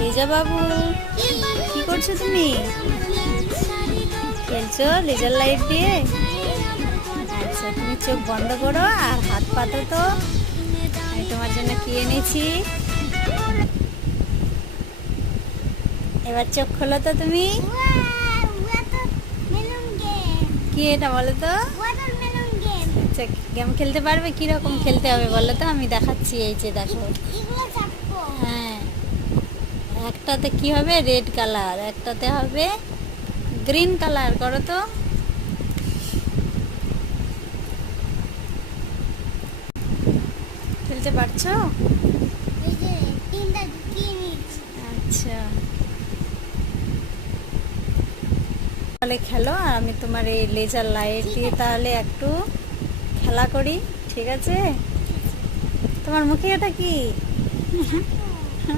লিজা বাবু, কি করছো তুমি? খেলছো লেজার লাইট দিয়ে? আচ্ছা, তুমি চোখ বন্ধ করো আর হাত পাতো তো। আমি তোমার জন্য কি এনেছি। এবার চোখ খোলো তো তুমি। কি এটা বলো তো? আচ্ছা, গেম খেলতে পারবে? কিরকম খেলতে হবে বলো তো, আমি দেখাচ্ছি। এই যে দেখো। হ্যাঁ, একটাতে কি হবে রেড কালার, একটাতে হবে গ্রিন কালার। করো তো। খেলতে পারছো? আচ্ছা, তাহলে খেলো আর আমি তোমার এই লেজার লাইট দিয়ে তাহলে একটু খেলা করি, ঠিক আছে? তোমার মুখে এটা কি?